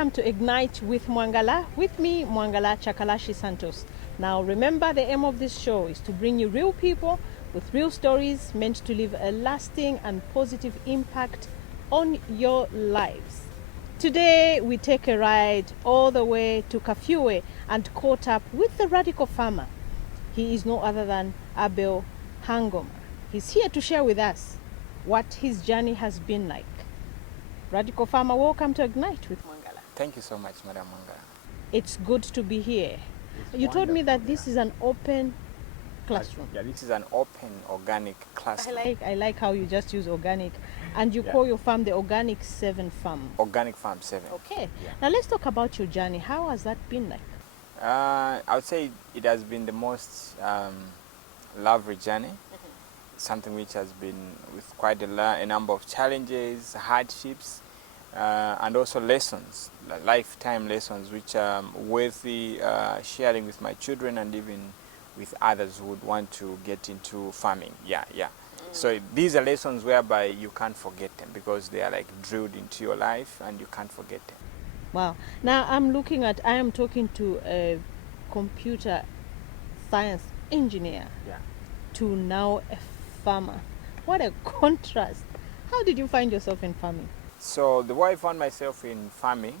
welcome to Ignite with Mwangala. With me, Mwangala Chakalashi Santos. Now remember, the aim of this show is to bring you real people with real stories meant to leave a lasting and positive impact on your lives. Today we take a ride all the way to Kafue and caught up with the radical farmer. He is no other than Abel Hangoma. He's here to share with us what his journey has been like. Radical farmer, welcome to Ignite with Mwangala. Thank you so much, Madam Mwangala. It's good to be here. You told me that this is an open classroom. Yeah, this is an open organic classroom. I like how you just use organic, and you call your farm the Organic 7 Farm. Organic Farm 7. Okay. Yeah. Now let's talk about your journey. How has that been like? I would say it has been the most lovely journey. Something which has been with quite a number of challenges, hardships, and also lessons, lifetime lessons, which are worthy sharing with my children and even with others who would want to get into farming. So these are lessons whereby you can't forget them because they are like drilled into your life and you can't forget them. Wow. Now I am talking to a computer science engineer to now a farmer. What a contrast. How did you find yourself in farming? So the way I found myself in farming,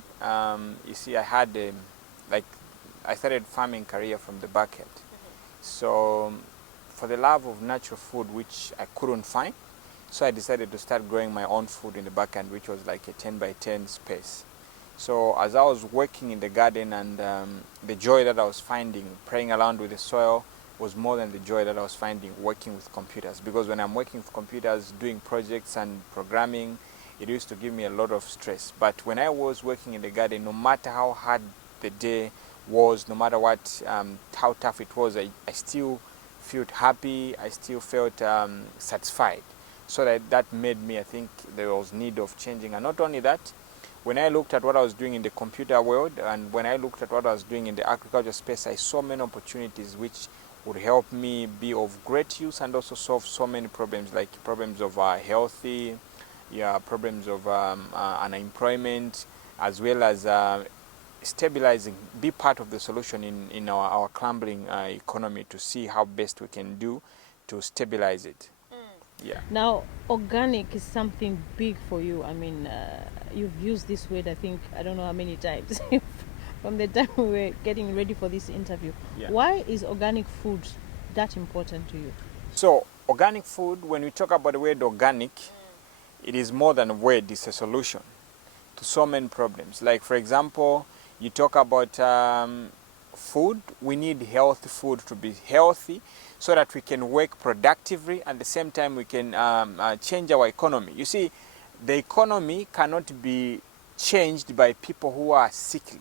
you see, I had I started farming career from the back end. So for the love of natural food, which I couldn't find, so I decided to start growing my own food in the back end, which was like a 10 by 10 space. So as I was working in the garden and the joy that I was finding playing around with the soil was more than the joy that I was finding working with computers. Because when I'm working with computers, doing projects and programming, it used to give me a lot of stress. But when I was working in the garden, no matter how hard the day was, no matter how tough it was, I still felt happy, I still felt satisfied. So that made me, I think there was need of changing. And not only that, when I looked at what I was doing in the computer world and when I looked at what I was doing in the agriculture space, I saw many opportunities which would help me be of great use and also solve so many problems, like problems of healthy, problems of unemployment, as well as stabilizing, be part of the solution in our crumbling economy to see how best we can do to stabilize it. Now, organic is something big for you. I mean, you've used this word, I don't know how many times from the time we were getting ready for this interview. Why is organic food that important to you? So, organic food, when we talk about the word organic, it is more than a word, it's a solution to so many problems. Like, for example, you talk about food, we need healthy food to be healthy so that we can work productively. At the same time, we can change our economy. You see, the economy cannot be changed by people who are sickly.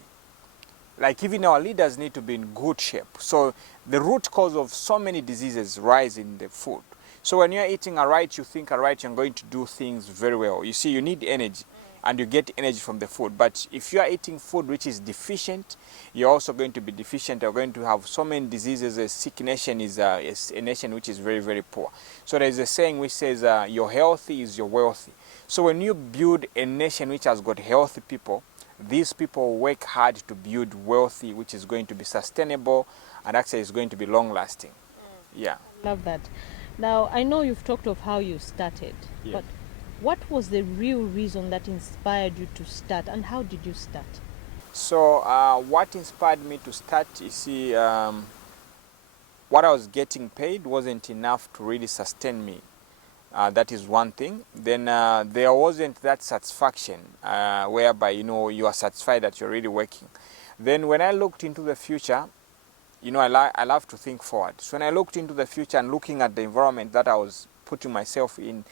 Like even our leaders need to be in good shape. So the root cause of so many diseases rise in the food. So when you're eating right, you think right, you're going to do things very well. You see, you need energy and you get energy from the food. But if you are eating food which is deficient, you're also going to be deficient. You're going to have so many diseases. A sick nation is a nation which is very, very poor. So there's a saying which says, you're healthy is you're wealthy. So when you build a nation which has got healthy people, these people work hard to build wealthy, which is going to be sustainable and actually is going to be long-lasting. Love that. Now, I know you've talked of how you started, but what was the real reason that inspired you to start, and how did you start? So what inspired me to start, you see, what I was getting paid wasn't enough to really sustain me. That is one thing. Then there wasn't that satisfaction whereby, you are satisfied that you're really working. Then when I looked into the future, I love to think forward. So when I looked into the future and looking at the environment that I was putting myself in,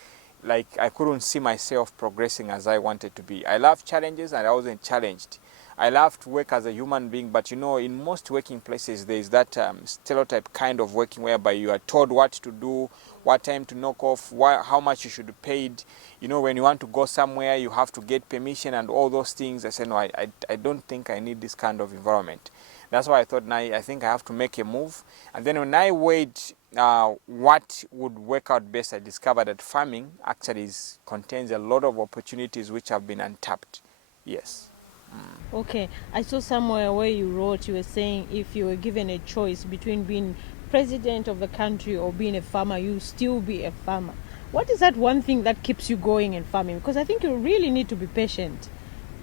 like I couldn't see myself progressing as I wanted to be. I love challenges and I wasn't challenged. I love to work as a human being, but in most working places there is that stereotype kind of working whereby you are told what to do, what time to knock off, how much you should be paid. When you want to go somewhere, you have to get permission and all those things. I said, no, I don't think I need this kind of environment. That's why I thought, now I think I have to make a move. And then when I weighed what would work out best, I discovered that farming actually contains a lot of opportunities which have been untapped. Yes. Okay, I saw somewhere where you wrote, you were saying if you were given a choice between being president of the country or being a farmer, you still be a farmer. What is that one thing that keeps you going in farming? Because I think you really need to be patient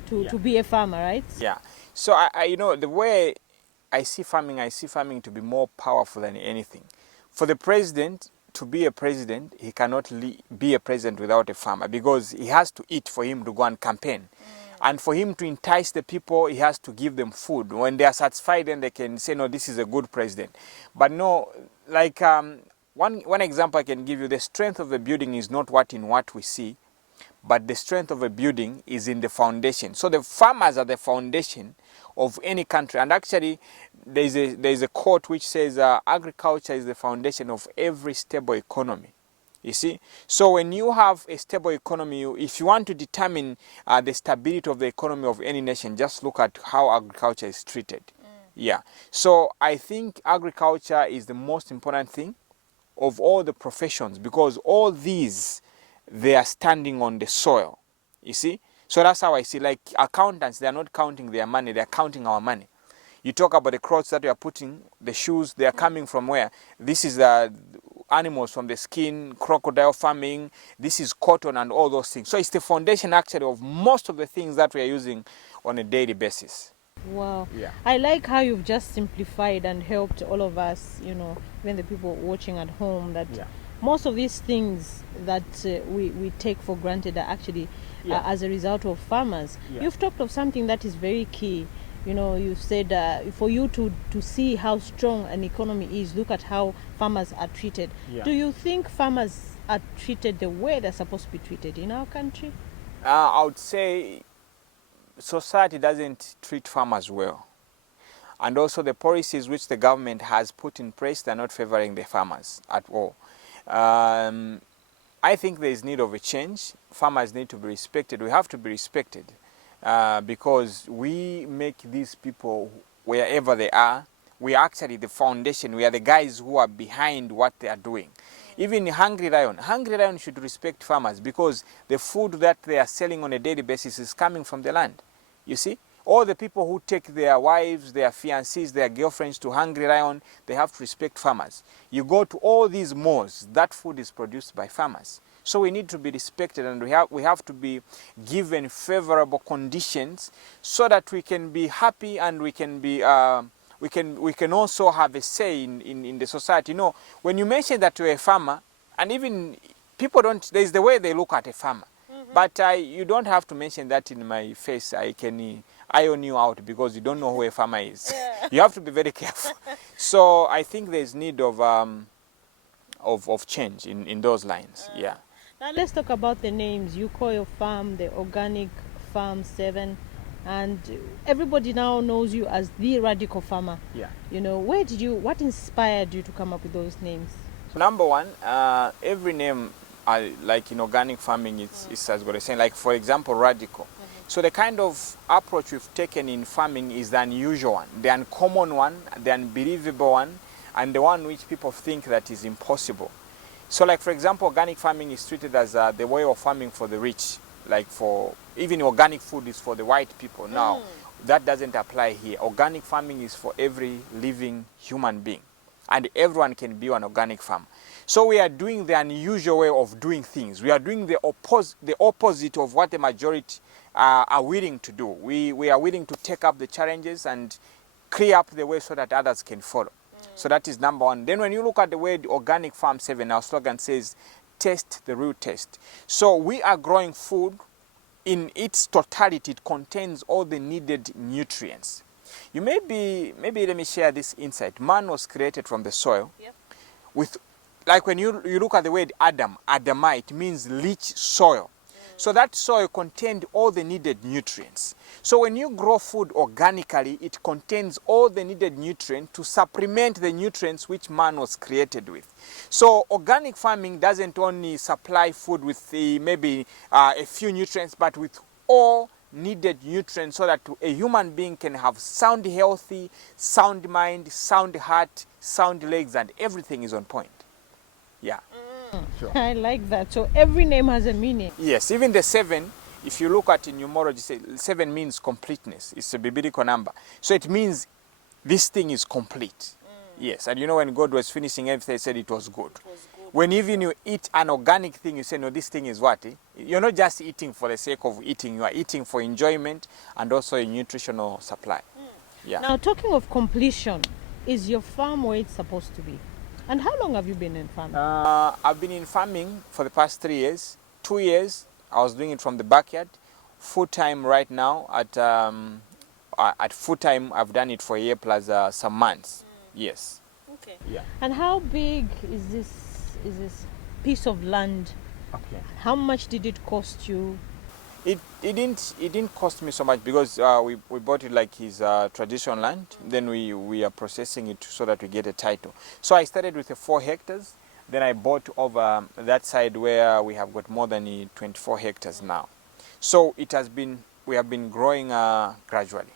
to be a farmer, right? Yeah. So you know, the way I see farming to be more powerful than anything. For the president to be a president, he cannot be a president without a farmer, because he has to eat for him to go and campaign. And for him to entice the people, he has to give them food. When they are satisfied, then they can say, no, this is a good president. But no, like one example I can give you, the strength of the building is not what we see, but the strength of a building is in the foundation. So the farmers are the foundation of any country. And actually, there is a quote which says, agriculture is the foundation of every stable economy. You see? So when you have a stable economy, if you want to determine the stability of the economy of any nation, just look at how agriculture is treated. Yeah. So I think agriculture is the most important thing of all the professions, because all these, they are standing on the soil. You see? So that's how I see. Like accountants, they are not counting their money, they are counting our money. You talk about the clothes that we are putting, the shoes, they are coming from where? This is animals from the skin, crocodile farming, this is cotton and all those things. So it's the foundation actually of most of the things that we are using on a daily basis. Wow. Yeah. I like how you've just simplified and helped all of us, you know, even the people watching at home, that most of these things that we take for granted are actually as a result of farmers. You've talked of something that is very key. You know, you said for you to see how strong an economy is, look at how farmers are treated. Do you think farmers are treated the way they're supposed to be treated in our country? I would say society doesn't treat farmers well. And also the policies which the government has put in place, they're not favoring the farmers at all. I think there is need of a change. Farmers need to be respected. We have to be respected. Because we make these people, wherever they are, we are actually the foundation. We are the guys who are behind what they are doing. Even Hungry Lion should respect farmers, because the food that they are selling on a daily basis is coming from the land. You see? All the people who take their wives, their fiancés, their girlfriends to Hungry Lion, they have to respect farmers. You go to all these malls, that food is produced by farmers. So we need to be respected, and we have to be given favorable conditions so that we can be happy, and we can be we can also have a say in the society. You know, when you mention that you're a farmer, and even people don't, there's the way they look at a farmer. But you don't have to mention that in my face. I can iron you out because you don't know who a farmer is. You have to be very careful. So I think there's need of change in those lines. Yeah. Now let's talk about the names. You call your farm the Organic Farm 7, and everybody now knows you as the Radical Farmer. Yeah. You know, what inspired you to come up with those names? Number one, every name, like in organic farming, it's as what I'm saying, like for example, Radical. So the kind of approach we've taken in farming is the unusual one, the uncommon one, the unbelievable one, and the one which people think that is impossible. So like for example, organic farming is treated as the way of farming for the rich. Like for, even organic food is for the white people. Now, that doesn't apply here. Organic farming is for every living human being. And everyone can be an organic farm. So we are doing the unusual way of doing things. We are doing the opposite of what the majority are willing to do. We are willing to take up the challenges and clear up the way so that others can follow. So that is number one. Then when you look at the way the Organic Farm 7, our slogan says, taste the real taste. So we are growing food in its totality. It contains all the needed nutrients. You maybe let me share this insight. Man was created from the soil. With, like when you look at the word Adam, Adamite means rich soil. So that soil contained all the needed nutrients. So when you grow food organically, it contains all the needed nutrients to supplement the nutrients which man was created with. So organic farming doesn't only supply food with maybe a few nutrients, but with all needed nutrients so that a human being can have sound healthy, sound mind, sound heart, sound legs, and everything is on point. Yeah. Sure. I like that. So every name has a meaning. Yes, even the 7 If you look at in numerology, say 7 means completeness. It's a biblical number. So it means this thing is complete. Yes, and you know when God was finishing everything, he said it was good. When even you eat an organic thing, you say, no, this thing is what? You're not just eating for the sake of eating. You are eating for enjoyment and also a nutritional supply. Yeah. Now, talking of completion, is your farm where it's supposed to be? And how long have you been in farming? I've been in farming for the past 3 years. 2 years, I was doing it from the backyard. Full-time right now. At full-time, I've done it for a year plus some months. Yes. Okay. Yeah. And how big is this piece of land? Okay. How much did it cost you? It didn't cost me so much because we bought it like his traditional land. Then we are processing it so that we get a title. So I started with 4 hectares. Then I bought over that side where we have got more than 24 hectares now. So we have been growing gradually.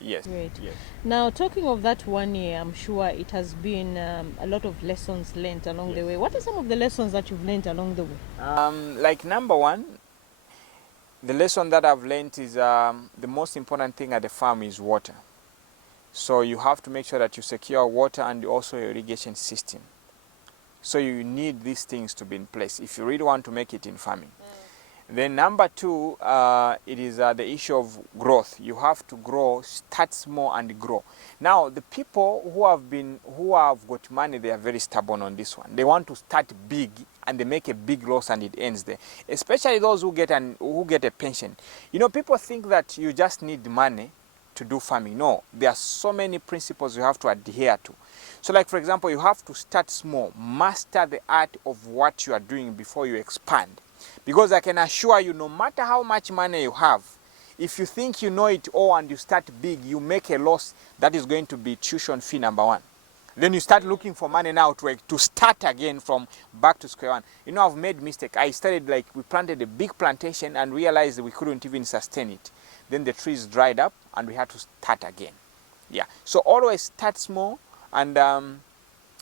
Yes. Great. Yes. Now, talking of that 1 year, I'm sure it has been a lot of lessons learned along the way. What are some of the lessons that you've learned along the way? Like number one, the lesson that I've learned is the most important thing at the farm is water. So you have to make sure that you secure water and also your irrigation system. So you need these things to be in place if you really want to make it in farming. Then number two, it is the issue of growth. You have to grow, start small and grow. Now, the people who have got money, they are very stubborn on this one. They want to start big and they make a big loss and it ends there. Especially those who get a pension. You know, people think that you just need money to do farming. No, there are so many principles you have to adhere to. So like, for example, you have to start small, master the art of what you are doing before you expand. Because I can assure you, no matter how much money you have, if you think you know it all and you start big, you make a loss that is going to be tuition fee number one. Then you start looking for money now to start again from back to square one. You know, I've made mistake. I started we planted a big plantation and realized we couldn't even sustain it. Then the trees dried up and we had to start again. Yeah. So always start small and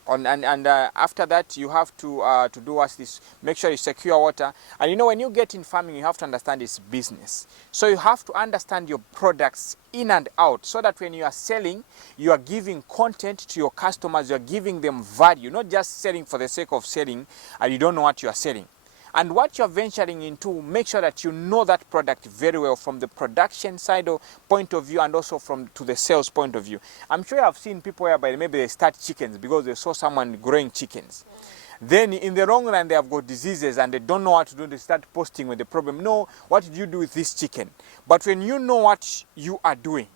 after that you have to do what's this, make sure you secure water. And you know, when you get in farming, you have to understand it's business. So you have to understand your products in and out so that when you are selling, you are giving content to your customers, you are giving them value, not just selling for the sake of selling and you don't know what you are selling. And what you're venturing into, make sure that you know that product very well from the production side of point of view and also to the sales point of view. I'm sure I've seen people whereby maybe they start chickens because they saw someone growing chickens. Then in the long run, they have got diseases and they don't know what to do. They start posting with the problem. No, what did you do with this chicken? But when you know what you are doing,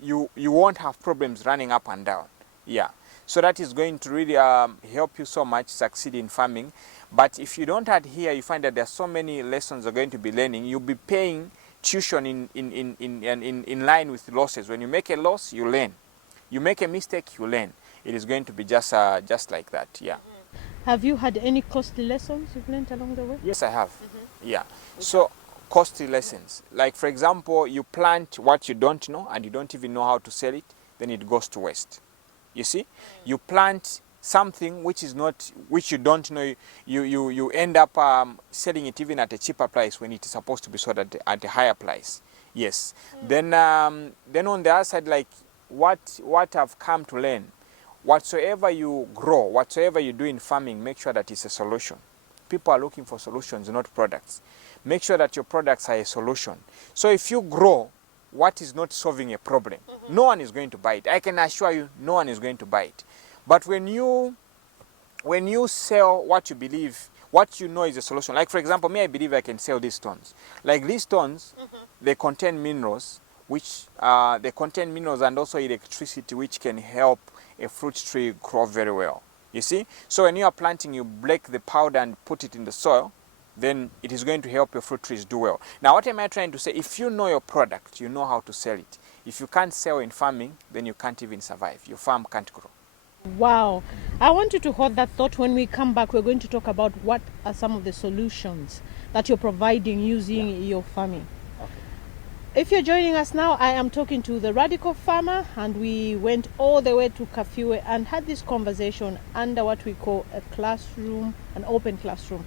you won't have problems running up and down. Yeah. So that is going to really help you so much succeed in farming. But if you don't adhere, you find that there are so many lessons you're going to be learning. You'll be paying tuition in line with losses. When you make a loss, you learn. You make a mistake, you learn. It is going to be just like that, yeah. Have you had any costly lessons you've learned along the way? Yes, I have. Yeah. So costly lessons. Like, for example, you plant what you don't know and you don't even know how to sell it, then it goes to waste. You see? You plant something which you don't know, you end up selling it even at a cheaper price when it is supposed to be sold at a higher price. Yes. Then on the other side, like what I've come to learn, whatsoever you grow, whatsoever you do in farming, make sure that it's a solution. People are looking for solutions, not products. Make sure that your products are a solution. So if you grow what is not solving a problem, no one is going to buy it. I can assure you, no one is going to buy it. But when you sell what you believe, what you know is a solution. Like, for example, me, I believe I can sell these stones. Like these stones, they contain minerals, and also electricity, which can help a fruit tree grow very well. You see? So when you are planting, you break the powder and put it in the soil, then it is going to help your fruit trees do well. Now, what am I trying to say? If you know your product, you know how to sell it. If you can't sell in farming, then you can't even survive. Your farm can't grow. Wow. I want you to hold that thought. When we come back, we're going to talk about what are some of the solutions that you're providing using your farming. Okay. If you're joining us now, I am talking to the radical farmer, and we went all the way to Kafue and had this conversation under what we call a classroom, an open classroom.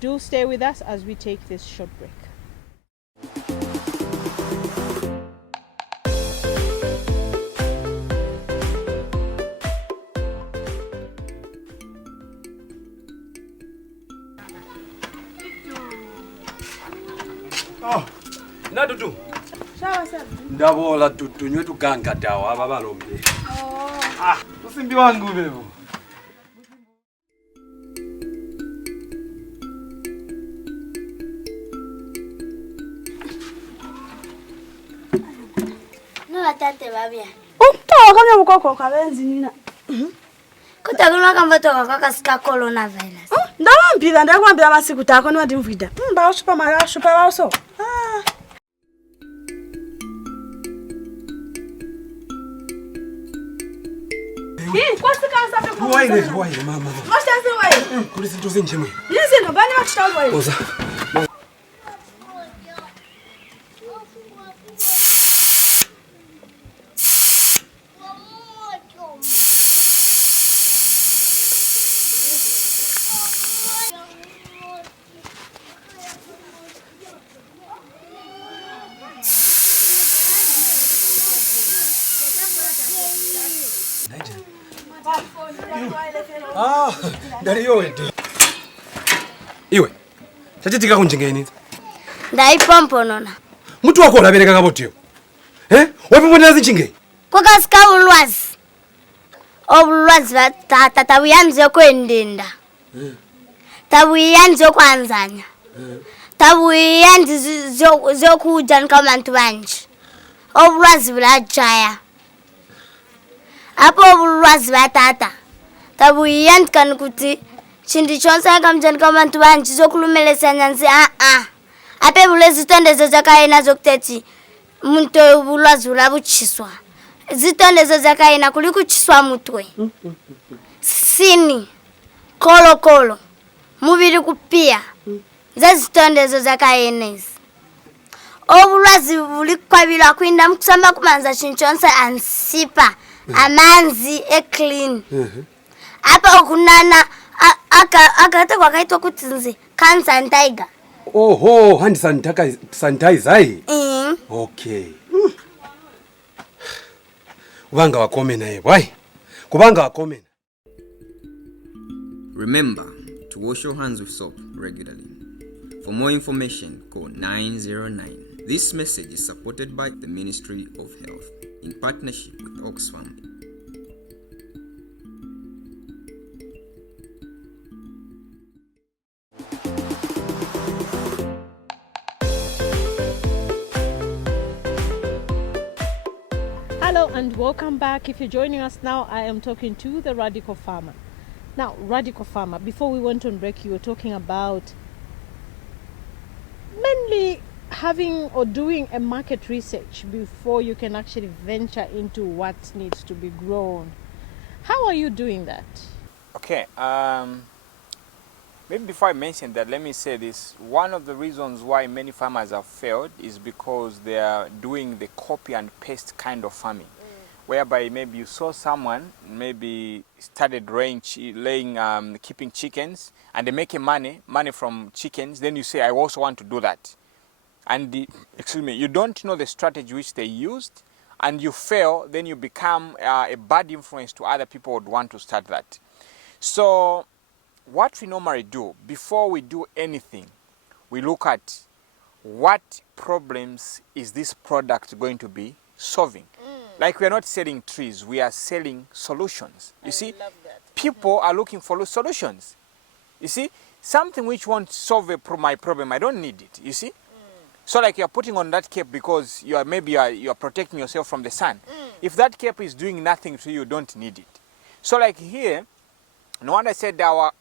Do stay with us as we take this short break. Oh. Na Dudu. Shawa sana. Ndabola Dudu nywetu ganga dawa ababalombe. Oh. Usimbi wangu bebo. No tate babia. Umtoka kama mukoko kabenzi nina. Kutakulwa kamba toka kakasika coronavirus. Ndawambira ndakwambira masiku tako niwati mvida. Mba ushupa mara ushupa waso. Waile mama. Mashtazi waile. Kuli zinto zinjemwe. Yizinto bani wakutazi waile. Oza. Ndari yote. Iwe. Chachitika kunjengeni. Ndaipompo nona. Mtu wako olabereka kabotio. Wapimponera zinjinge. Kwakasika ulwazi. Obulwazi batata tabuyanze kwendenda. Tabuyanze kwanzanya. Tabuyanze zokuja nkabantu banje. Obulwazi bulajaya. Apo obulwazi batata. Tabuyanze kanukuti chindi chonse nkamjani kabantu banje zokulumelesa nyanzi ape bulezi tondezo zakaina zokuteti muntu obulwazi ulabuchiswa. Zitondezo zakaina kulikuchiswa mutwe. Sini kolo mubiri kupia. Zitondezo zakainezi. Obulwazi bulikwabila kwinda mukusamba kumanza chinchonse ansipa amanzi clean. Apa kunana akata kwakaitwa kuti nzi cancer tiger. Oho, handi sanitizer. Okay. Kubanga wakome naye, why? Kubanga wakome. Remember to wash your hands with soap regularly. For more information, call 909. This message is supported by the Ministry of Health in partnership with Oxfam. Hello and welcome back. If you're joining us now, I am talking to the Radical Farmer. Now, Radical Farmer, before we went on break, you were talking about mainly having or doing a market research before you can actually venture into what needs to be grown. How are you doing that? Okay, maybe before I mention that, let me say this. One of the reasons why many farmers have failed is because they are doing the copy and paste kind of farming, whereby maybe you saw someone maybe started keeping chickens, and they make money from chickens. Then you say, I also want to do that, and you don't know the strategy which they used, and you fail. Then you become a bad influence to other people who would want to start that. So what we normally do before we do anything, we look at what problems is this product going to be solving. Like, we are not selling trees, we are selling solutions. You see, people are looking for solutions. You see, something which won't solve my problem, I don't need it. You see, so like, you are putting on that cape because you are protecting yourself from the sun. If that cape is doing nothing to you, don't need it. So like here, no wonder I said our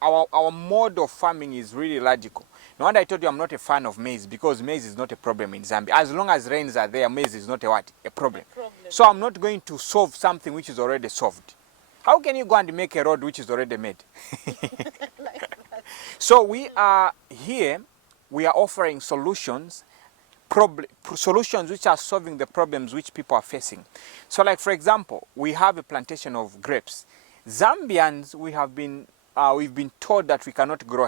mode of farming is really logical. No wonder I told you I'm not a fan of maize, because maize is not a problem in Zambia. As long as rains are there, maize is not a problem. So I'm not going to solve something which is already solved. How can you go and make a road which is already made? So we are here, we are offering solutions which are solving the problems which people are facing. So like, for example, we have a plantation of grapes. Zambians, we've been told that we cannot grow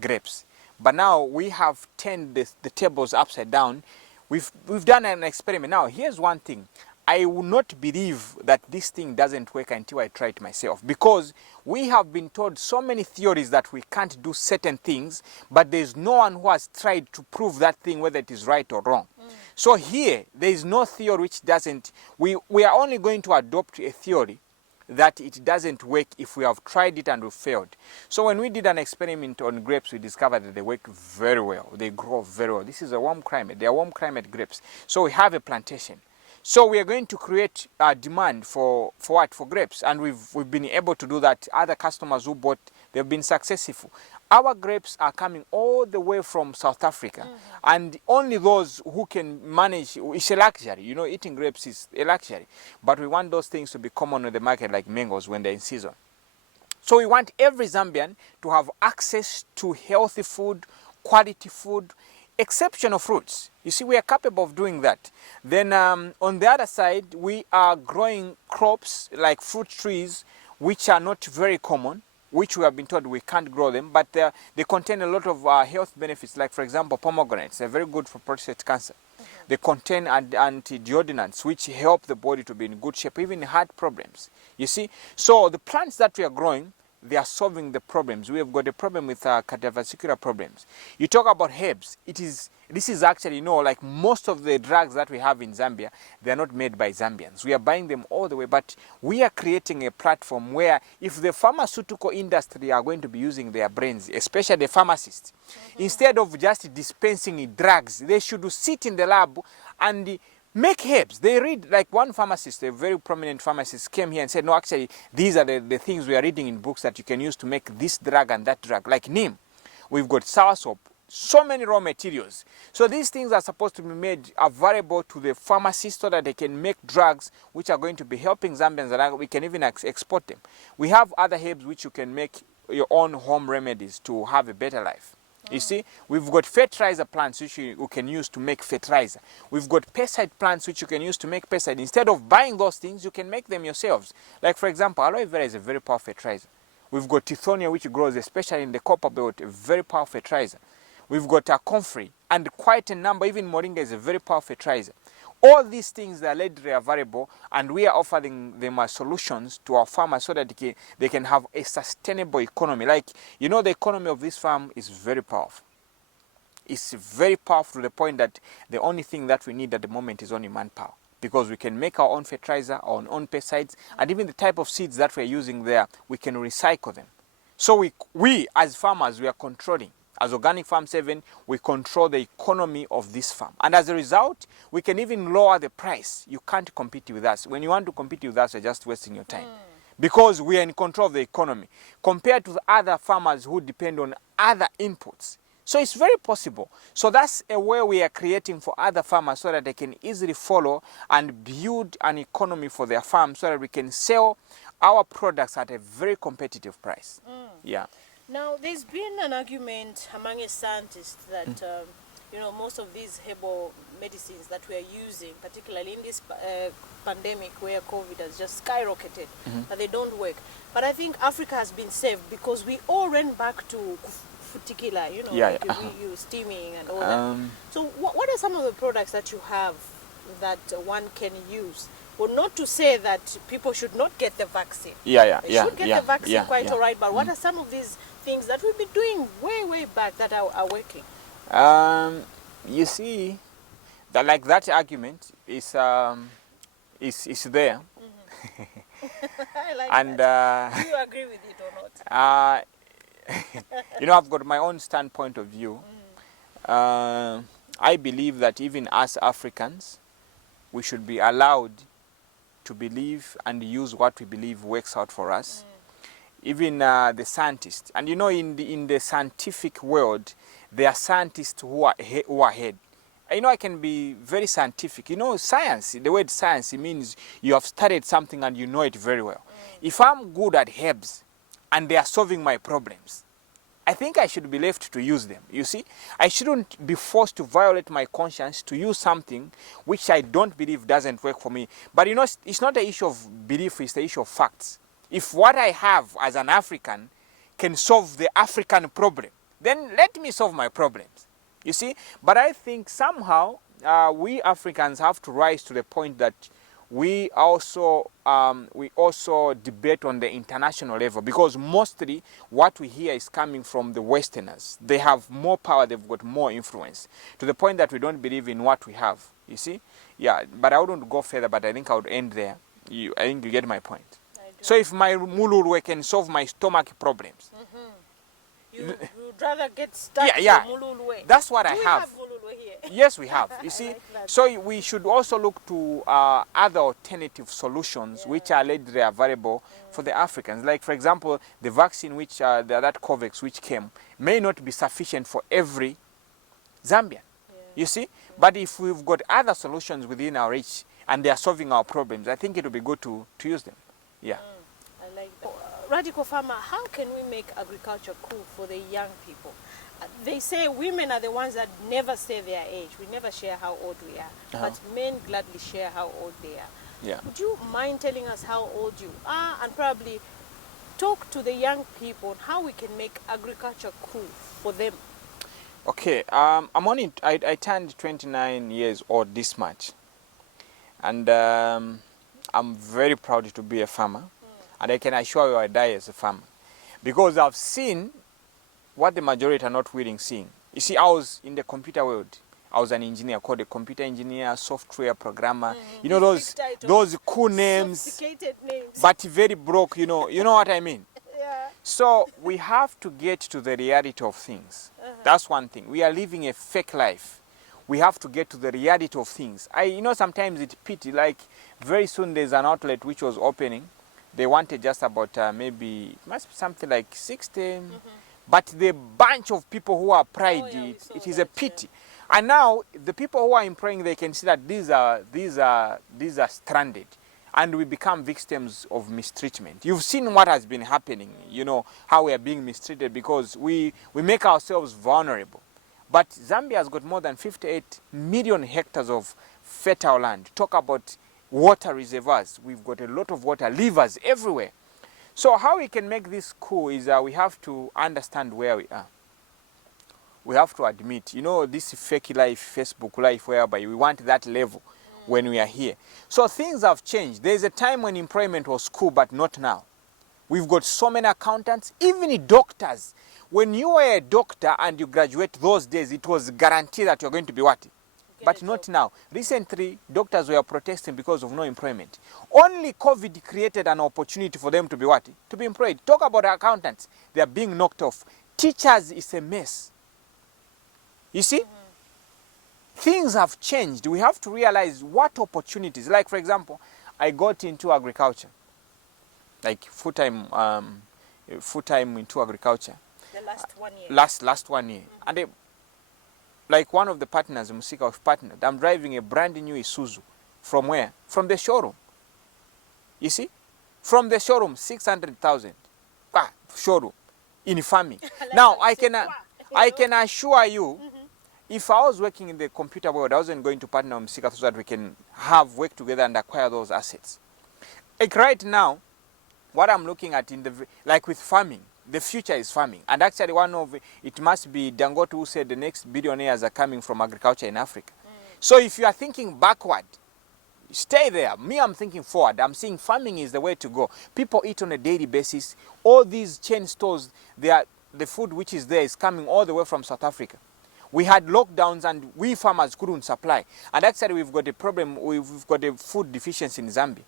grapes, but now we have turned the tables upside down. We've done an experiment. Now here's one thing: I will not believe that this thing doesn't work until I try it myself, because we have been told so many theories that we can't do certain things, but there's no one who has tried to prove that thing whether it is right or wrong. So here, there is no theory which doesn't, we are only going to adopt a theory that it doesn't work if we have tried it and we failed. So when we did an experiment on grapes, we discovered that they work very well. They grow very well. This is a warm climate. They are warm climate grapes. So we have a plantation. So we are going to create a demand for what? For grapes. And we've been able to do that. Other customers who bought, they've been successful. Our grapes are coming all the way from South Africa. And only those who can manage, it's a luxury. You know, eating grapes is a luxury. But we want those things to be common on the market like mangoes when they're in season. So we want every Zambian to have access to healthy food, quality food, exceptional fruits. You see, we are capable of doing that. Then on the other side, we are growing crops like fruit trees, which are not very common, which we have been told we can't grow them, but they contain a lot of health benefits. Like, for example, pomegranates. They're very good for prostate cancer. They contain antioxidants, which help the body to be in good shape, even heart problems. You see, so the plants that we are growing, they are solving the problems. We have got a problem with cardiovascular problems. You talk about herbs. This is actually, you know, like most of the drugs that we have in Zambia, they are not made by Zambians. We are buying them all the way, but we are creating a platform where if the pharmaceutical industry are going to be using their brains, especially the pharmacists, instead of just dispensing drugs, they should sit in the lab and make herbs. They read, like one pharmacist, a very prominent pharmacist, came here and said, no, actually, these are the things we are reading in books that you can use to make this drug and that drug. Like neem, we've got soursop, so many raw materials. So these things are supposed to be made available to the pharmacists so that they can make drugs which are going to be helping Zambians, and we can even export them. We have other herbs which you can make your own home remedies to have a better life. You see, we've got fertilizer plants which you can use to make fertilizer. We've got pesticide plants which you can use to make pesticide. Instead of buying those things, you can make them yourselves. Like, for example, aloe vera is a very powerful fertilizer. We've got tithonia, which grows especially in the copper belt, a very powerful fertilizer. We've got a comfrey, and quite a number, even moringa is a very powerful fertilizer. All these things are readily available, and we are offering them as solutions to our farmers so that they can have a sustainable economy. Like, you know, the economy of this farm is very powerful. It's very powerful to the point that the only thing that we need at the moment is only manpower, because we can make our own fertilizer, our own pesticides, and even the type of seeds that we're using there, we can recycle them. So we as farmers, we are controlling. As Organic Farm 7, we control the economy of this farm. And as a result, we can even lower the price. You can't compete with us. When you want to compete with us, you're just wasting your time. Because we are in control of the economy, compared to the other farmers who depend on other inputs. So it's very possible. So that's a way we are creating for other farmers so that they can easily follow and build an economy for their farm so that we can sell our products at a very competitive price. Yeah. Now, there's been an argument among scientists that, you know, most of these herbal medicines that we are using, particularly in this pandemic where COVID has just skyrocketed, that they don't work. But I think Africa has been saved because we all ran back to futikila, you know, we use steaming and all that. So what are some of the products that you have that one can use? Well, not to say that people should not get the vaccine. They should get the vaccine quite all right, but what are some of these things that we've been doing way back that are working? You see, that like that argument is there. I like and that. Do you agree with it or not? You know, I've got my own standpoint of view. I believe that even us Africans, we should be allowed to believe and use what we believe works out for us. Even the scientists, and you know, in the scientific world, there are scientists who are ahead. You know, I can be very scientific. You know, science, the word science, it means you have studied something and you know it very well. If I'm good at herbs and they are solving my problems, I think I should be left to use them. You see, I shouldn't be forced to violate my conscience to use something which I don't believe doesn't work for me. But you know, it's not the issue of belief, it's the issue of facts. If what I have as an African can solve the African problem, then let me solve my problems. You see, but I think somehow we Africans have to rise to the point that we also debate on the international level, because mostly what we hear is coming from the Westerners. They have more power, they've got more influence, to the point that we don't believe in what we have, you see. Yeah, but I wouldn't go further, but I think I would end there. I think you get my point. So if my mululwe can solve my stomach problems, You'd rather get stuck yeah. to Mululwe. That's what Do I we have. Mululwe here? Yes, we have. You see, like that. so we should also look to other alternative solutions which are already available for the Africans. Like, for example, the vaccine which that COVAX which came may not be sufficient for every Zambian. You see, but if we've got other solutions within our reach and they are solving our problems, I think it would be good to use them. Yeah. I like that. Radical farmer, how can we make agriculture cool for the young people? They say women are the ones that never say their age. We never share how old we are. But men gladly share how old they are. Yeah. Would you mind telling us how old you are, and probably talk to the young people on how we can make agriculture cool for them? Okay, I turned 29 years old this March. And I'm very proud to be a farmer. And I can assure you I die as a farmer. Because I've seen what the majority are not willing seeing. You see, I was in the computer world. I was an engineer, called a computer engineer, software programmer. You know those cool names, sophisticated names, but very broke, you know what I mean? Yeah. So we have to get to the reality of things. That's one thing. We are living a fake life. We have to get to the reality of things. Sometimes it's pity, like very soon there's an outlet which was opening. They wanted just about maybe, it must be something like 60. But the bunch of people who are applied, it is a pity. Yeah. And now the people who are employing, they can see that these are stranded, and we become victims of mistreatment. You've seen what has been happening, how we are being mistreated because we make ourselves vulnerable. But Zambia has got more than 58 million hectares of fertile land. Talk about water reservoirs. We've got a lot of water, rivers everywhere. So how we can make this cool is we have to understand where we are. We have to admit, this fake life, Facebook life, whereby we want that level when we are here. So things have changed. There's a time when employment was cool, but not now. We've got so many accountants, even doctors. When you were a doctor and you graduate those days, it was guaranteed that you're going to be what? But not now. Recently, doctors were protesting because of no employment. Only COVID created an opportunity for them to be what? To be employed. Talk about accountants. They are being knocked off. Teachers is a mess. You see? Things have changed. We have to realize what opportunities. Like, for example, I got into agriculture. Like full-time into agriculture. The last 1 year. Last 1 year. And like one of the partners, Musika of partnered, I'm driving a brand new Isuzu. From where? From the showroom. You see? From the showroom, 600,000. Showroom. In farming. Now, I can assure you, if I was working in the computer world, I wasn't going to partner with Musika so that we can have work together and acquire those assets. Like right now, what I'm looking at like with farming, the future is farming. And actually it must be Dangote who said the next billionaires are coming from agriculture in Africa. So if you are thinking backward, stay there. Me, I'm thinking forward. I'm saying farming is the way to go. People eat on a daily basis. All these chain stores, the food which is there is coming all the way from South Africa. We had lockdowns and we farmers couldn't supply. And actually we've got a problem, we've got a food deficiency in Zambia.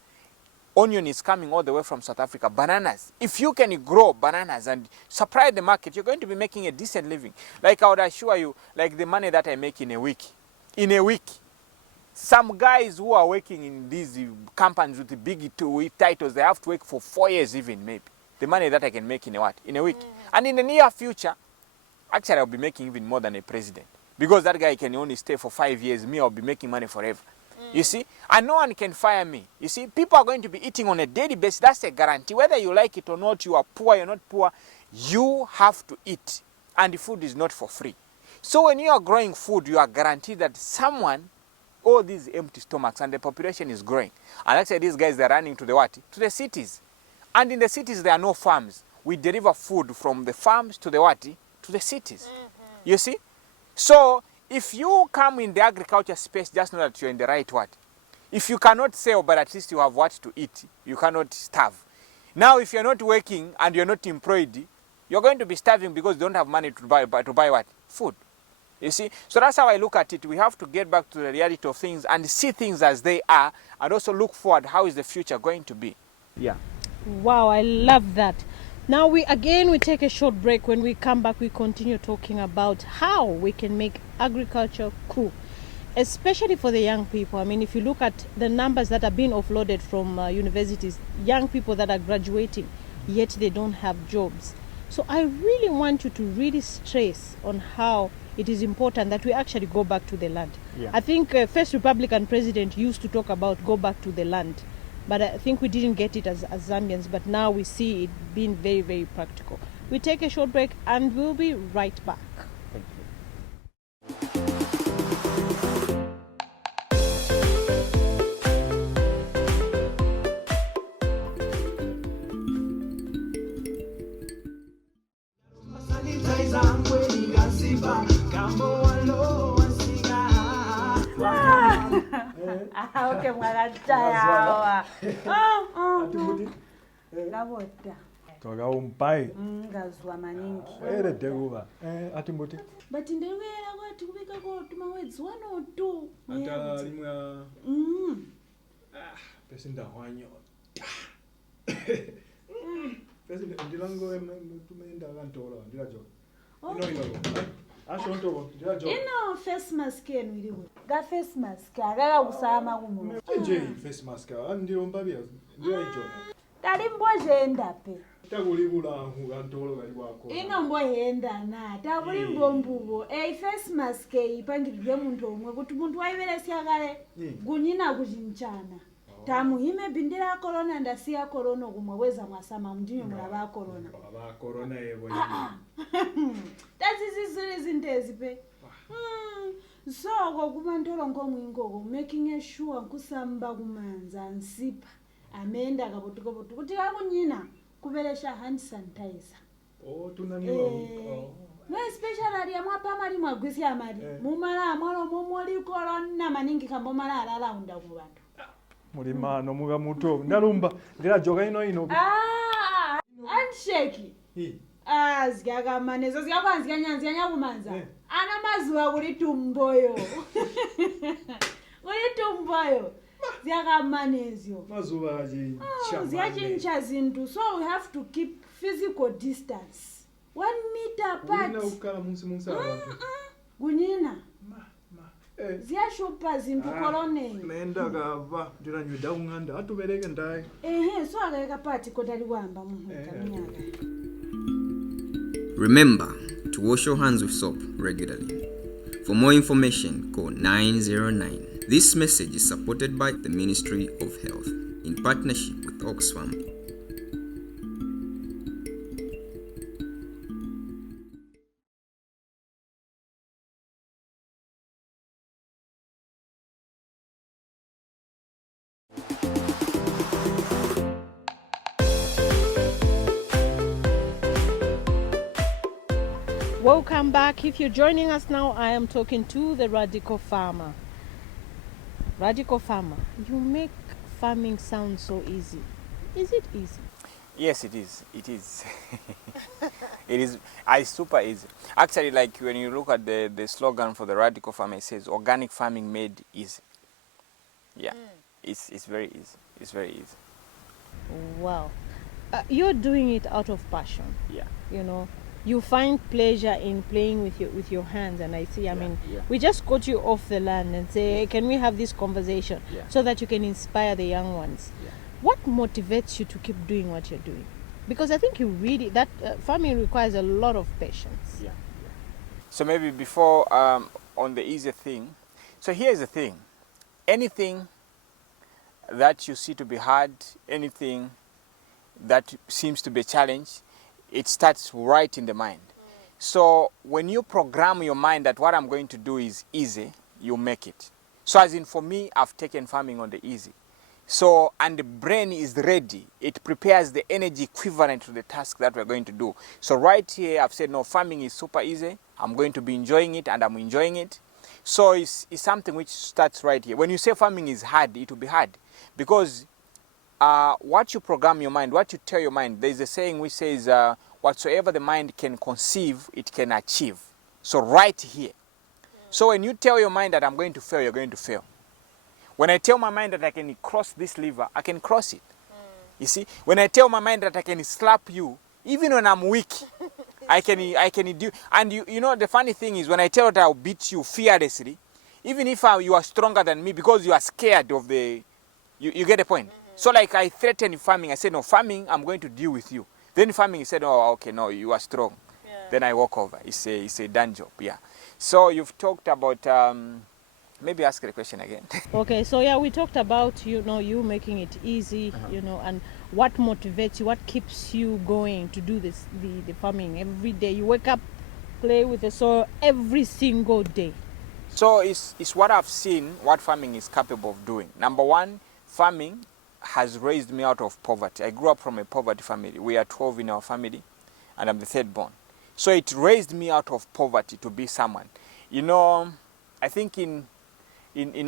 Onion is coming all the way from South Africa. Bananas. If you can grow bananas and supply the market, you're going to be making a decent living. Like I would assure you, like the money that I make in a week. In a week. Some guys who are working in these companies with the big titles, they have to work for 4 years even maybe. The money that I can make in a what? In a week. And in the near future, actually I'll be making even more than a president. Because that guy can only stay for 5 years. Me, I'll be making money forever. You see? And no one can fire me. You see? People are going to be eating on a daily basis. That's a guarantee. Whether you like it or not, you are poor, you're not poor, you have to eat. And the food is not for free. So when you are growing food, you are guaranteed that someone, all these empty stomachs, and the population is growing. And actually these guys, they're running to the what? To the cities. And in the cities, there are no farms. We deliver food from the farms to the what? To the cities. You see? So if you come in the agriculture space, just know that you're in the right what? If you cannot sell, but at least you have what to eat, you cannot starve. Now, if you're not working and you're not employed, you're going to be starving because you don't have money to buy what? Food. You see? So that's how I look at it. We have to get back to the reality of things and see things as they are, and also look forward. How is the future going to be? Yeah. Wow, I love that. Now we take a short break. When we come back, we continue talking about how we can make agriculture cool, especially for the young people. I mean, if you look at the numbers that are being offloaded from universities, young people that are graduating, yet they don't have jobs. So I really want you to really stress on how it is important that we actually go back to the land. Yeah. I think first Republican president used to talk about go back to the land, but I think we didn't get it as Zambians, but now we see it being very, very practical. We take a short break and we'll be right back. Thank you. Okay, mwakataya. Ngabota. Toka umpai. Ngazwa maningi. Ere dekuba. Ati mbuti. But ndewera kwati kubika ko tumawedzi wanotu. Ata limwa. Pesi ndahwanyo. Pesi ndilango tumenda kantola ndilajo. Ino. Ashonto ndilajo. Ino face mask enu iliwe. Ga face mask akaka kusama kumo. Nje face mask andiromba bya. Ndilajo. Talimboje pe. Takulibula kantolo kali kwako. Ino mboyenda na takulimbo mbubo. Face mask ipangidwe muntu omwe kuti muntu waiveresya kale. Gunyina kuchinchana. Tamuhime bindira corona ndasiya corona kumweweza mwasama mndinyo mulaba corona. Aba corona yebo. Tazizizire zintezi pe. So kokubantolo ngomwingo making sure kusamba kumanza nsipa. Amenda kabotuko kuti kakunyina kuberesha hand sanitizer. Oh tunaniwa. No especially ya mwapa mali mwagwisi amali. Mumala amalo momoli corona maningi kambo mala alalaunda ku bantu. Mulimano muga muto ndalumba ndilajoka ino. Handshake. Zikaka manezo zikakwanzi kanyanzi nyakumanza. Ana mazuwa kuli tumboyo. Kuli tumboyo. Ziyakamanezyo. Mazuwa ajincha. Ziyachincha zintu. So we have to keep physical distance. 1 meter apart. Kunyina ukala munsi abantu. Kunyina. Ziyashupa zintu kolone. Nenda kava ndiranywida unganda atubereke ndaye. So akayeka pati kotali kwamba munhu kaminyaka. Remember to wash your hands with soap regularly. For more information, call 909. This message is supported by the Ministry of Health in partnership with Oxfam. Welcome back. If you're joining us now, I am talking to the Radical Farmer. Radical Farmer, you make farming sound so easy. Is it easy? Yes, it is. It is. It is. It's super easy. Actually, like when you look at the slogan for the Radical Farmer, it says organic farming made easy. Yeah, it's very easy. It's very easy. Wow. You're doing it out of passion. Yeah. You know, you find pleasure in playing with your hands, and I see. I mean, we just got you off the land and say, hey, can we have this conversation so that you can inspire the young ones? Yeah. What motivates you to keep doing what you're doing? Because I think you really farming requires a lot of patience. Yeah. So maybe before on the easy thing. So here's the thing: anything that you see to be hard, anything that seems to be a challenge, it starts right in the mind. So when you program your mind that what I'm going to do is easy, you make it. So as in for me, I've taken farming on the easy. So, and the brain is ready. It prepares the energy equivalent to the task that we're going to do. So right here, I've said, no, farming is super easy. I'm going to be enjoying it, and I'm enjoying it. So it's something which starts right here. When you say farming is hard, it will be hard. Because what you program your mind, what you tell your mind, there's a saying which says, whatsoever the mind can conceive, it can achieve. So right here. So when you tell your mind that I'm going to fail, you're going to fail. When I tell my mind that I can cross this river, I can cross it. You see, when I tell my mind that I can slap you, even when I'm weak, I can do. And you know, the funny thing is, when I tell that I'll beat you fearlessly, even if you are stronger than me, because you are scared of the, you get the point. So like I threaten farming, I say, no, farming, I'm going to deal with you. Then farming said, oh, okay, no, you are strong. Yeah. Then I walk over. It's a done job, yeah. So you've talked about, maybe ask the question again. Okay, so yeah, we talked about, you know, you making it easy, you know, and what motivates you, what keeps you going to do this, the farming every day. You wake up, play with the soil every single day. So it's what I've seen, what farming is capable of doing. Number one, farming has raised me out of poverty. I grew up from a poverty family. We are 12 in our family, and I'm the third born. So it raised me out of poverty to be someone. You know, I think in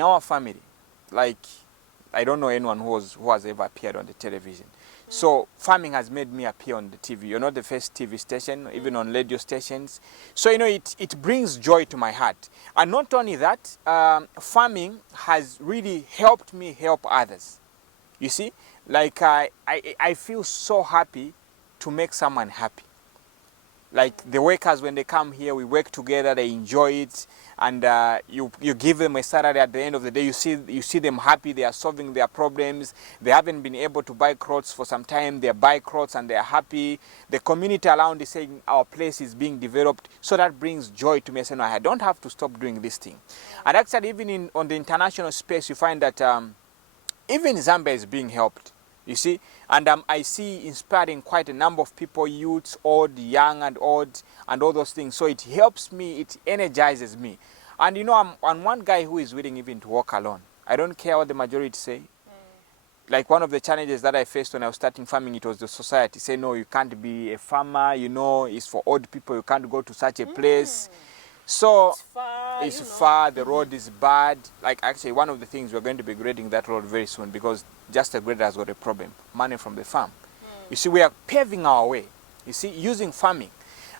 our family, like, I don't know anyone who has ever appeared on the television. So farming has made me appear on the TV. You're not the first TV station, even on radio stations. So, you know, it brings joy to my heart. And not only that, farming has really helped me help others. You see, like I feel so happy to make someone happy. Like the workers, when they come here, we work together, they enjoy it, and you give them a salary at the end of the day. You see them happy, they are solving their problems. They haven't been able to buy clothes for some time, they buy clothes and they are happy. The community around is saying our place is being developed, so that brings joy to me. I say, no, I don't have to stop doing this thing. And actually, even on the international space, you find that even Zambia is being helped. You see, and I see inspiring quite a number of people, youths, old, young and old, and all those things. So it helps me, it energizes me. And you know, I'm one guy who is willing even to walk alone. I don't care what the majority say. Like one of the challenges that I faced when I was starting farming, it was the society. Say, no, you can't be a farmer, you know, it's for old people, you can't go to such a place. So it's far, the road is bad. Like actually one of the things, we're going to be grading that road very soon, because just a grader has got a problem, money from the farm. You see, we are paving our way, you see, using farming.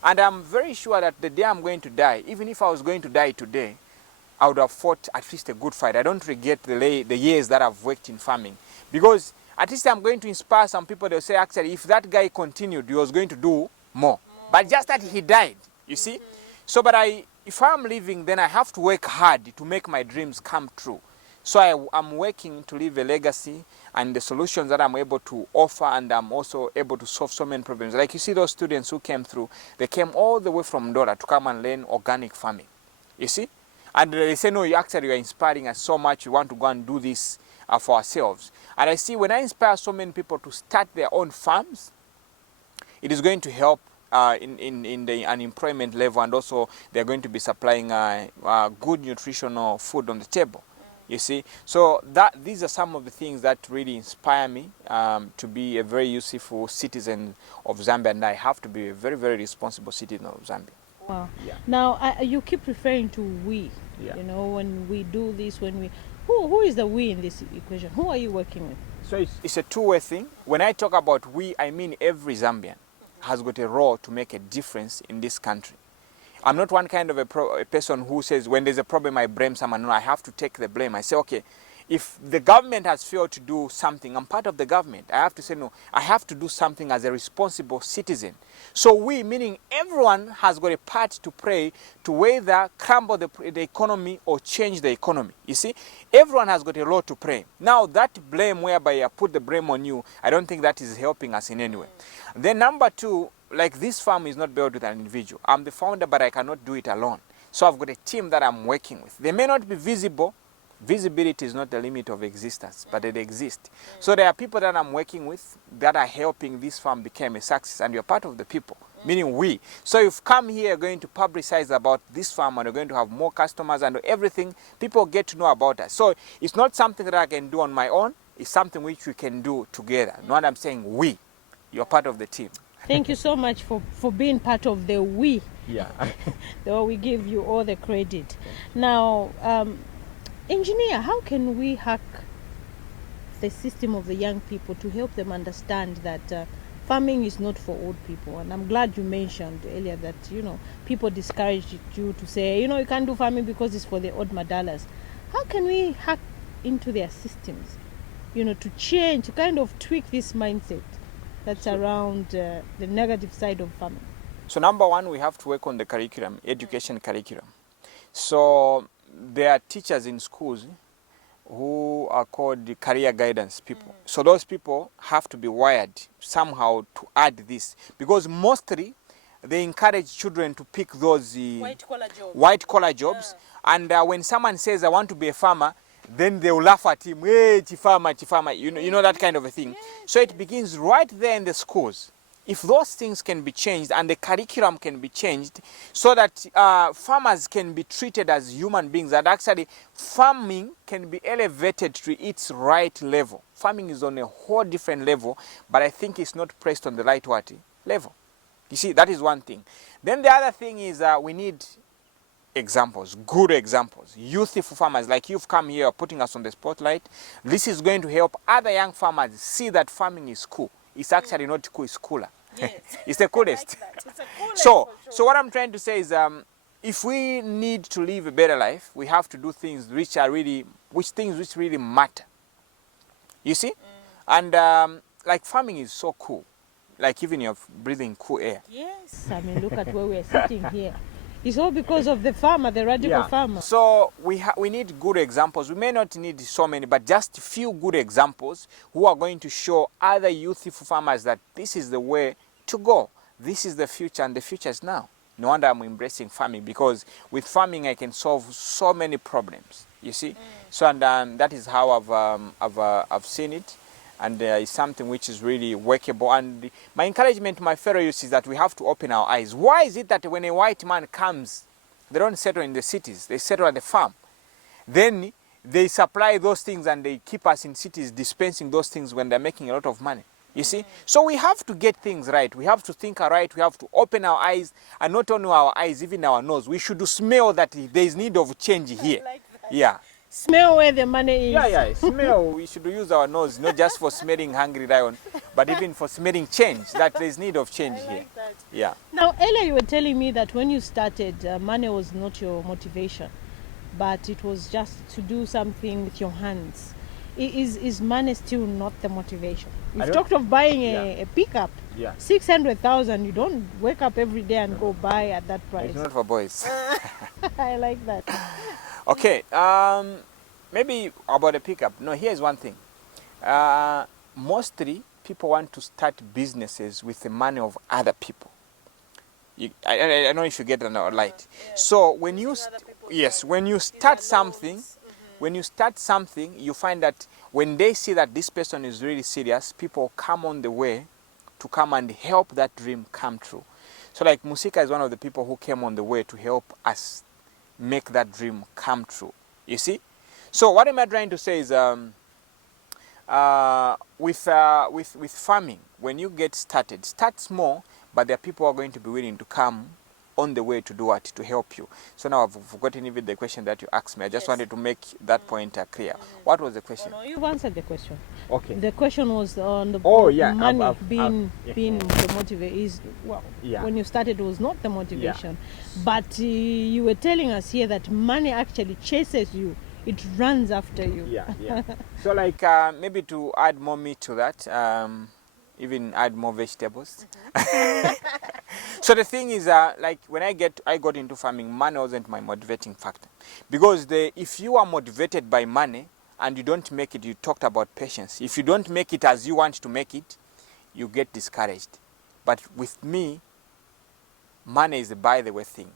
And I'm very sure that the day I'm going to die, even if I was going to die today, I would have fought at least a good fight. I don't regret the years that I've worked in farming, because at least I'm going to inspire some people. They'll say, actually, if that guy continued, he was going to do more. But just that he died, you see. So, but if I'm living, then I have to work hard to make my dreams come true. So I'm working to leave a legacy, and the solutions that I'm able to offer, and I'm also able to solve so many problems. Like you see those students who came through, they came all the way from Dora to come and learn organic farming. You see? And they say, no, you are inspiring us so much, we want to go and do this for ourselves. And I see when I inspire so many people to start their own farms, it is going to help in the unemployment level, and also they're going to be supplying good nutritional food on the table. You see, so these are some of the things that really inspire me to be a very useful citizen of Zambia, and I have to be a very, very responsible citizen of Zambia. Wow. Yeah. Now you keep referring to we. Yeah. You know, when we do this, who is the we in this equation? Who are you working with? So it's a two-way thing. When I talk about we, I mean every Zambian has got a role to make a difference in this country. I'm not one kind of a person who says when there's a problem I blame someone. No, I have to take the blame. I say, okay, if the government has failed to do something, I'm part of the government. I have to say, no, I have to do something as a responsible citizen. So we, meaning everyone, has got a part to play to either crumble the economy or change the economy. You see, everyone has got a role to play. Now that blame whereby I put the blame on you, I don't think that is helping us in any way. Then number two, like this farm is not built with an individual. I'm the founder, but I cannot do it alone. So I've got a team that I'm working with. They may not be visible. Visibility is not the limit of existence, but it exists. So there are people that I'm working with that are helping this farm become a success, and you're part of the people, meaning we. So if come here, you're going to publicize about this farm, and you're going to have more customers and everything, people get to know about us. So it's not something that I can do on my own. It's something which we can do together. Know what I'm saying? We. You're part of the team. Thank you so much for being part of the we. Yeah. Though we give you all the credit. Now, engineer, how can we hack the system of the young people to help them understand that farming is not for old people? And I'm glad you mentioned earlier that, people discouraged you to say, you can't do farming because it's for the old madalas. How can we hack into their systems, to change, to kind of tweak this mindset that's around the negative side of farming? So number one, we have to work on the curriculum, education curriculum. So there are teachers in schools who are called the career guidance people. So those people have to be wired somehow to add this, because mostly they encourage children to pick those white collar jobs. And when someone says, I want to be a farmer, then they will laugh at him, hey, chifama, you know that kind of a thing. So it begins right there in the schools. If those things can be changed and the curriculum can be changed so that farmers can be treated as human beings, and actually farming can be elevated to its right level. Farming is on a whole different level, but I think it's not pressed on the right level. You see, that is one thing. Then the other thing is we need examples, good examples, youthful farmers like you've come here putting us on the spotlight. This is going to help other young farmers see that farming is cool. It's actually not cool, it's cooler. Yes. It's the coolest. Like it's the coolest So what I'm trying to say is if we need to live a better life, we have to do things which really matter. You see? And like farming is so cool. Like even you're breathing cool air. Yes. I mean, look at where we're sitting here. It's all because of the farmer, the radical farmer. So we need good examples. We may not need so many, but just a few good examples who are going to show other youthful farmers that this is the way to go. This is the future, and the future is now. No wonder I'm embracing farming, because with farming I can solve so many problems. You see, so and that is how I've seen it. And it's something which is really workable. And my encouragement to my fellow youth is that we have to open our eyes. Why is it that when a white man comes, they don't settle in the cities, they settle at the farm? Then they supply those things and they keep us in cities dispensing those things when they're making a lot of money. You see? So we have to get things right. We have to think right. We have to open our eyes, and not only our eyes, even our nose. We should smell that there is need of change here. Like that. Yeah. Smell where the money is. Yeah. Smell. We should use our nose, not just for smelling hungry lion, but even for smelling change. That there is need of change here. That. Yeah. Now, earlier you were telling me that when you started, money was not your motivation, but it was just to do something with your hands. Is money still not the motivation? We've talked of buying a pickup. Yeah. 600,000. You don't wake up every day and go buy at that price. It's not for boys. I like that. Okay, maybe about a pickup. No, here's one thing. Mostly people want to start businesses with the money of other people. I don't know if you get that or light. Yeah. So when you start something, you find that when they see that this person is really serious, people come on the way to come and help that dream come true. So like Musika is one of the people who came on the way to help us make that dream come true. You see? So what am I trying to say is with farming, when you get started, start small, but there are people who are going to be willing to come on the way to do what? To help you. So now I've forgotten even the question that you asked me. I just wanted to make that point clear. What was the question? No, you've answered the question. Okay. The question was on the money being the motivation. When you started, it was not the motivation. Yeah. But you were telling us here that money actually chases you. It runs after you. Yeah. So like maybe to add more meat to that, even add more vegetables. So the thing is, like when I got into farming, money wasn't my motivating factor. Because if you are motivated by money and you don't make it, you talked about patience. If you don't make it as you want to make it, you get discouraged. But with me, money is a by the way thing.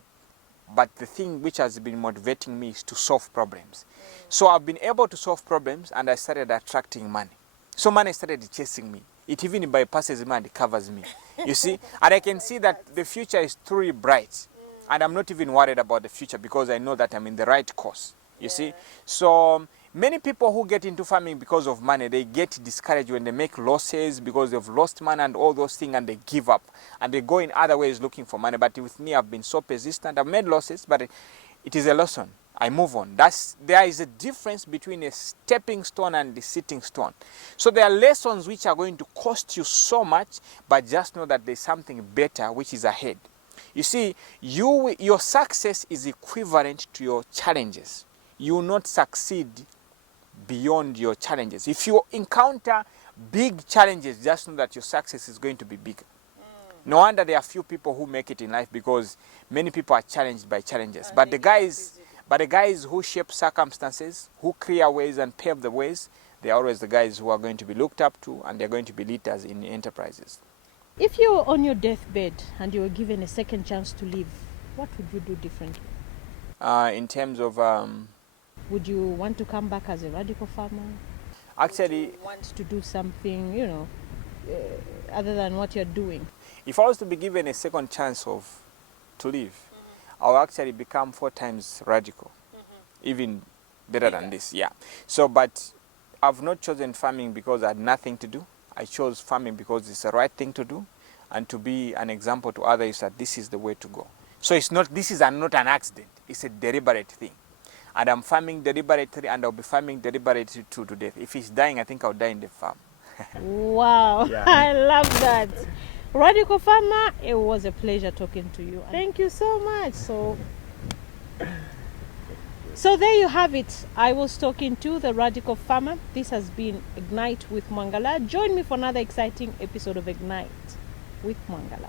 But the thing which has been motivating me is to solve problems. So I've been able to solve problems, and I started attracting money. So money started chasing me. It even bypasses me and covers me. You see? And I can see that the future is truly bright. And I'm not even worried about the future because I know that I'm in the right course. You see? So Many people who get into farming because of money, they get discouraged when they make losses because they've lost money and all those things, and they give up and they go in other ways looking for money. But with me, I've been so persistent. I've made losses, but it is a lesson. I move on. There is a difference between a stepping stone and the sitting stone. So there are lessons which are going to cost you so much, but just know that there's something better which is ahead. You see, your success is equivalent to your challenges. You will not succeed beyond your challenges. If you encounter big challenges, just know that your success is going to be bigger. No wonder there are few people who make it in life, because many people are challenged by challenges. But the guys who shape circumstances, who clear ways and pave the ways, they are always the guys who are going to be looked up to, and they're going to be leaders in enterprises. If you were on your deathbed and you were given a second chance to live, what would you do differently? In terms of... would you want to come back as a radical farmer? Actually... Would you want to do something, other than what you're doing? If I was to be given a second chance to live, I'll actually become 4 times radical, even better than this, yeah. So, but I've not chosen farming because I had nothing to do. I chose farming because it's the right thing to do, and to be an example to others that this is the way to go. So this is not an accident, it's a deliberate thing. And I'm farming deliberately, and I'll be farming deliberately to death. If it's dying, I think I'll die in the farm. Wow, yeah. I love that. Radical farmer, it was a pleasure talking to you. Thank you so much. So there you have it. I was talking to the radical farmer. This has been Ignite with Mwangala. Join me for another exciting episode of Ignite with Mwangala.